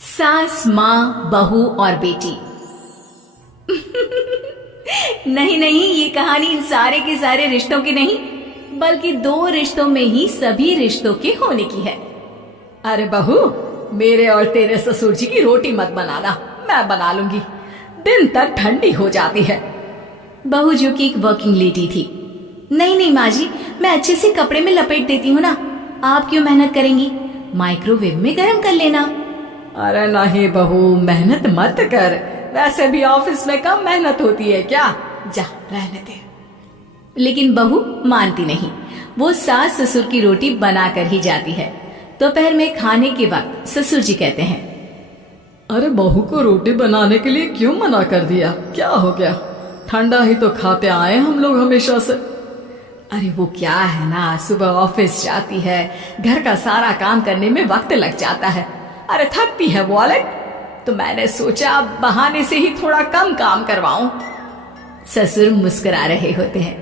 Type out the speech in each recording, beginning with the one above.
सास, माँ, बहू और बेटी। नहीं नहीं, ये कहानी इन सारे के सारे रिश्तों की नहीं, बल्कि दो रिश्तों में ही सभी रिश्तों के होने की है। अरे बहू, मेरे और तेरे ससुर जी की रोटी मत बनाना, मैं बना लूंगी, दिन तक ठंडी हो जाती है। बहू जो कि एक वर्किंग लेडी थी। नहीं नहीं माँ जी, मैं अच्छे से कपड़े में लपेट देती हूँ ना, आप क्यों मेहनत करेंगी, माइक्रोवेव में गर्म कर लेना। अरे नहीं बहू, मेहनत मत कर, वैसे भी ऑफिस में कम मेहनत होती है क्या, जा रहने दे। लेकिन बहू मानती नहीं, वो सास ससुर की रोटी बना कर ही जाती है। दोपहर में खाने के वक्त ससुर जी कहते हैं, अरे बहू को रोटी बनाने के लिए क्यों मना कर दिया, क्या हो गया, ठंडा ही तो खाते आए हम लोग हमेशा से। अरे वो क्या है ना, सुबह ऑफिस जाती है, घर का सारा काम करने में वक्त लग जाता है, अरे थकती है वो अलग, तो मैंने सोचा बहाने से ही थोड़ा कम काम करवाऊं। ससुर मुस्कुरा रहे होते हैं,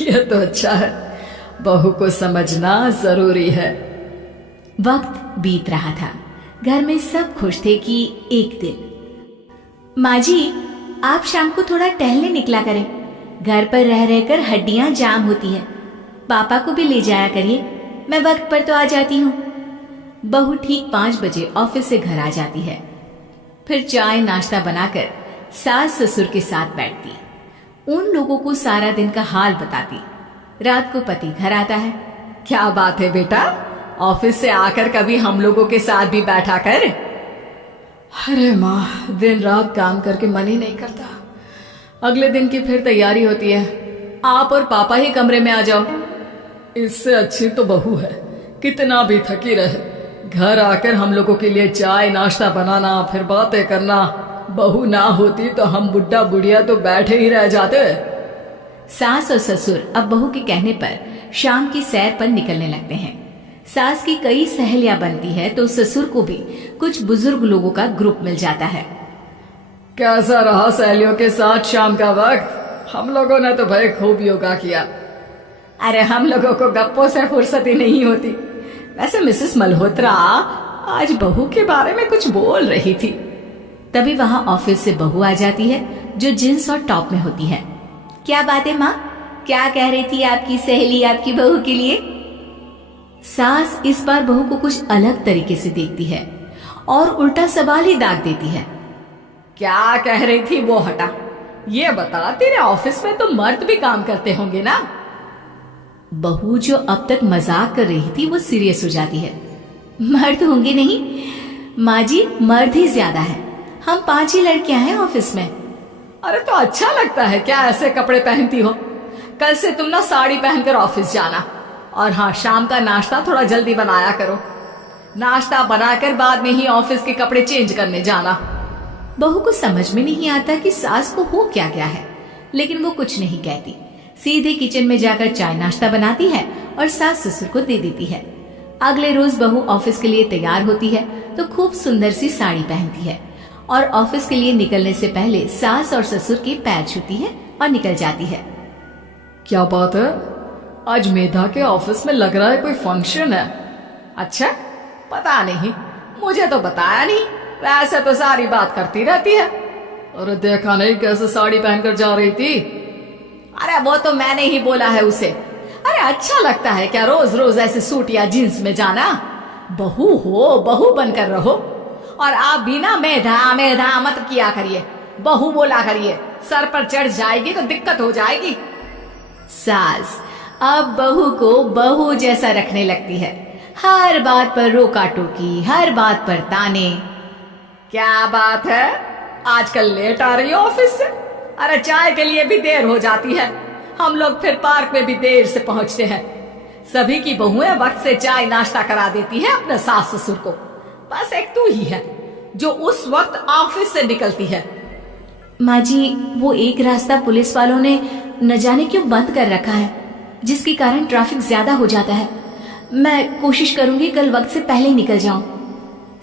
यह तो अच्छा है, बहू को समझना जरूरी है। वक्त बीत रहा था, घर में सब खुश थे कि एक दिन, माँ जी आप शाम को थोड़ा टहलने निकला करें, घर पर रह रहकर हड्डियां जाम होती हैं, पापा को भी ले जाया करिए, मैं वक्त पर तो आ जाती हूँ। बहू ठीक 5 बजे ऑफिस से घर आ जाती है, फिर चाय नाश्ता बनाकर सास ससुर के साथ बैठती, उन लोगों को सारा दिन का हाल बताती। रात को पति घर आता है, क्या बात है बेटा, ऑफिस से आकर कभी हम लोगों के साथ भी बैठा कर। अरे माँ, दिन रात काम करके मन ही नहीं करता, अगले दिन की फिर तैयारी होती है, आप और पापा ही कमरे में आ जाओ। इससे अच्छी तो बहू है, कितना भी थकी रहे, घर आकर हम लोगों के लिए चाय नाश्ता बनाना, फिर बातें करना। बहू ना होती तो हम बुढ़ा बुढ़िया तो बैठे ही रह जाते। सास और ससुर अब बहू के कहने पर शाम की सैर पर निकलने लगते हैं। सास की कई सहेलियां बनती है तो ससुर को भी कुछ बुजुर्ग लोगों का ग्रुप मिल जाता है। कैसा रहा सहेलियों के साथ शाम का वक्त, हम लोगों ने तो भाई खूब योगा किया। अरे हम लोगों को गप्पों से फुर्सत ही नहीं होती। वैसे मिसेस मल्होत्रा आज बहू के बारे में कुछ बोल रही थी। तभी वहां ऑफिस से बहू आ जाती है जो जींस और टॉप में होती है। क्या बात है माँ, क्या कह रही थी आपकी सहेली आपकी बहू के लिए? सास इस बार बहू को कुछ अलग तरीके से देखती है और उल्टा सवाल ही दाग देती है। क्या कह रही थी वो, हटा, ये बता, तेरे ऑफिस में तो मर्द भी काम करते होंगे ना? बहू जो अब तक मजाक कर रही थी वो सीरियस हो जाती है। मर्द होंगे नहीं माँ जी, मर्द ही ज्यादा है, हम 5 ही लड़कियां हैं ऑफिस में। अरे तो अच्छा लगता है क्या ऐसे कपड़े पहनती हो? कल से तुम ना साड़ी पहनकर ऑफिस जाना, और हाँ, शाम का नाश्ता थोड़ा जल्दी बनाया करो, नाश्ता बनाकर बाद में ही ऑफिस के कपड़े चेंज करने जाना। बहू को समझ में नहीं आता कि सास को हो क्या गया है, लेकिन वो कुछ नहीं कहती, सीधे किचन में जाकर चाय नाश्ता बनाती है और सास ससुर को दे देती है। अगले रोज बहू ऑफिस के लिए तैयार होती है तो खूब सुंदर सी साड़ी पहनती है और ऑफिस के लिए निकलने से पहले सास और ससुर के पैर छूती है और निकल जाती है। क्या बात है, आज मेधा के ऑफिस में लग रहा है कोई फंक्शन है। अच्छा, पता नहीं, मुझे तो बताया नहीं, वैसे तो सारी बात करती रहती है। अरे देखा नहीं कैसे साड़ी पहनकर जा रही थी? अरे वो तो मैंने ही बोला है उसे। अरे अच्छा लगता है क्या रोज रोज ऐसे सूट या जींस में जाना? बहू हो, बहू बनकर रहो, और आप भी ना मेधा मेधा मत किया करिए, बहू बोला करिए, सर पर चढ़ जाएगी तो दिक्कत हो जाएगी। सास अब बहू को बहू जैसा रखने लगती है, हर बात पर रोका टोकी, हर बात पर ताने। क्या बात है, आजकल लेट आ रही हो ऑफिस से? अरे चाय के लिए भी देर हो जाती है, हम लोग फिर पार्क में भी देर से पहुंचते हैं। सभी की बहुएं वक्त से चाय नाश्ता करा देती है अपने सास ससुर को, बस एक तू ही है जो उस वक्त ऑफिस से निकलती है। माँ जी, वो एक रास्ता पुलिस वालों ने न जाने क्यों बंद कर रखा है, जिसके कारण ट्रैफिक ज्यादा हो जाता है, मैं कोशिश करूंगी कल वक्त से पहले ही निकल जाऊं।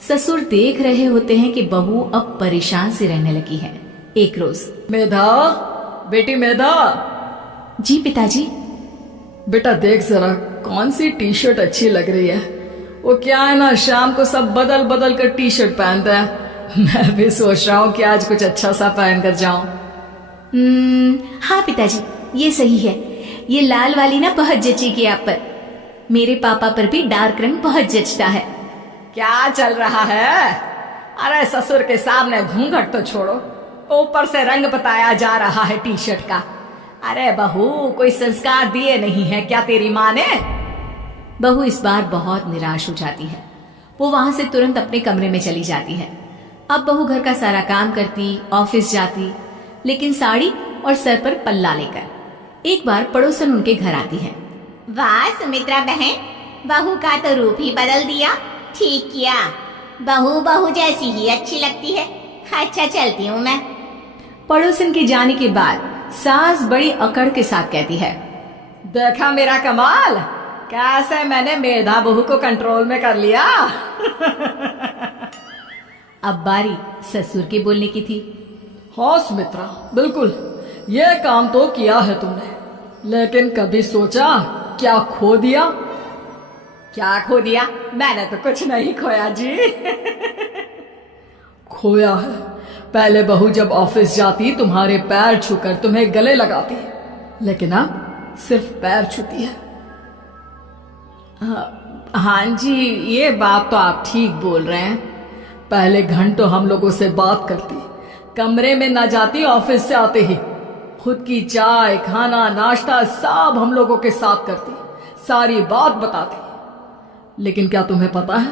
ससुर देख रहे होते हैं कि बहू अब परेशान सी रहने लगी है। एक रोज, मेधा, बेटी मेधा। जी पिताजी। बेटा देख जरा, कौन सी टी शर्ट अच्छी लग रही है, वो क्या है ना, शाम को सब बदल बदल कर टी शर्ट पहनते हैं। मैं भी सोच रहा हूँ कि आज कुछ अच्छा सा पहन कर जाऊं। हाँ पिताजी, ये सही है। ये लाल वाली ना बहुत जचेगी आप पर। मेरे पापा पर भी डार्क रंग बहुत जचता है। क्या चल रहा है? अरे ससुर के सामने घूंघट तो छोड़ो, ऊपर से रंग बताया जा रहा है टी शर्ट का। अरे बहू, कोई संस्कार दिए नहीं है क्या तेरी माँ ने? बहू इस बार बहुत निराश हो जाती है। वो वहां से तुरंत अपने कमरे में चली जाती है। अब बहू घर का सारा काम करती, ऑफिस जाती, लेकिन साड़ी और सर पर पल्ला लेकर। एक बार पड़ोसन उनके घर आती है। वाह सुमित्रा बहन, बहू का तो रूप ही बदल दिया। ठीक किया, बहू बहू जैसी ही अच्छी लगती है। अच्छा चलती हूँ मैं। पड़ोसन के जाने के बाद सास बड़ी अकड़ के साथ कहती है, देखा मेरा कमाल, कैसे मैंने मेधा बहू को कंट्रोल में कर लिया। अब बारी ससुर के बोलने की थी। हाँ सुमित्रा, बिल्कुल ये काम तो किया है तुमने, लेकिन कभी सोचा क्या खो दिया? क्या खो दिया? मैंने तो कुछ नहीं खोया जी। खोया है, पहले बहू जब ऑफिस जाती तुम्हारे पैर छूकर तुम्हें गले लगाती, लेकिन अब सिर्फ पैर छूती है। हाँ जी, ये बात तो आप ठीक बोल रहे हैं। पहले घंटों हम लोगों से बात करती, कमरे में ना जाती, ऑफिस से आते ही खुद की चाय, खाना, नाश्ता सब हम लोगों के साथ करती, सारी बात बताती। लेकिन क्या तुम्हें पता है,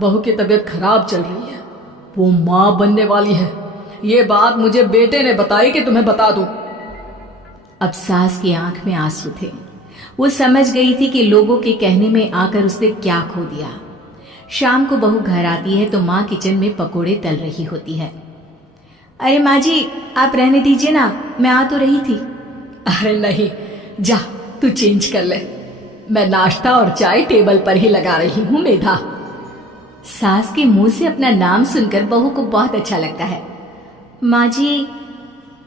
बहू की तबीयत खराब चल रही है, वो माँ बनने वाली है। ये बात मुझे बेटे ने बताई कि तुम्हें बता दूं। अब सास की आंख में आंसू थे। वो समझ गई थी कि लोगों के कहने में आकर उसने क्या खो दिया। शाम को बहू घर आती है तो माँ किचन में पकोड़े तल रही होती है। अरे माँ जी, आप रहने दीजिए ना, मैं आ तो रही थी। अरे नहीं, जा तू चेंज कर ले, मैं नाश्ता और चाय टेबल पर ही लगा रही हूँ मेधा। सास के मुंह से अपना नाम सुनकर बहू को बहुत अच्छा लगता है। माँ जी,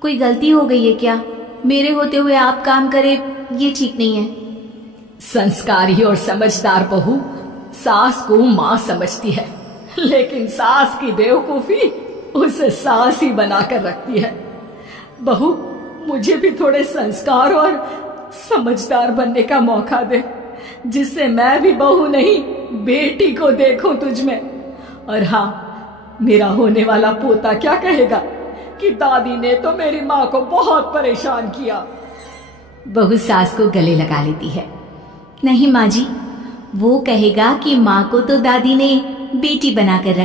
कोई गलती हो गई है क्या? मेरे होते हुए आप काम करे, ये ठीक नहीं है। संस्कारी और समझदार बहू सास को माँ समझती है, लेकिन सास की बेवकूफी उसे सास ही बनाकर रखती है। बहू, मुझे भी थोड़े संस्कार और समझदार बनने का मौका दे, जिससे मैं भी बहू नहीं बेटी को देखूं तुझ में। और हाँ, मेरा होने वाला पोता क्या कहेगा कि दादी ने तो मेरी माँ को बहुत परेशान किया। बहू सास को गले लगा लेती है। नहीं माँ जी, वो कहेगा कि माँ को तो दादी ने बेटी बनाकर रखा।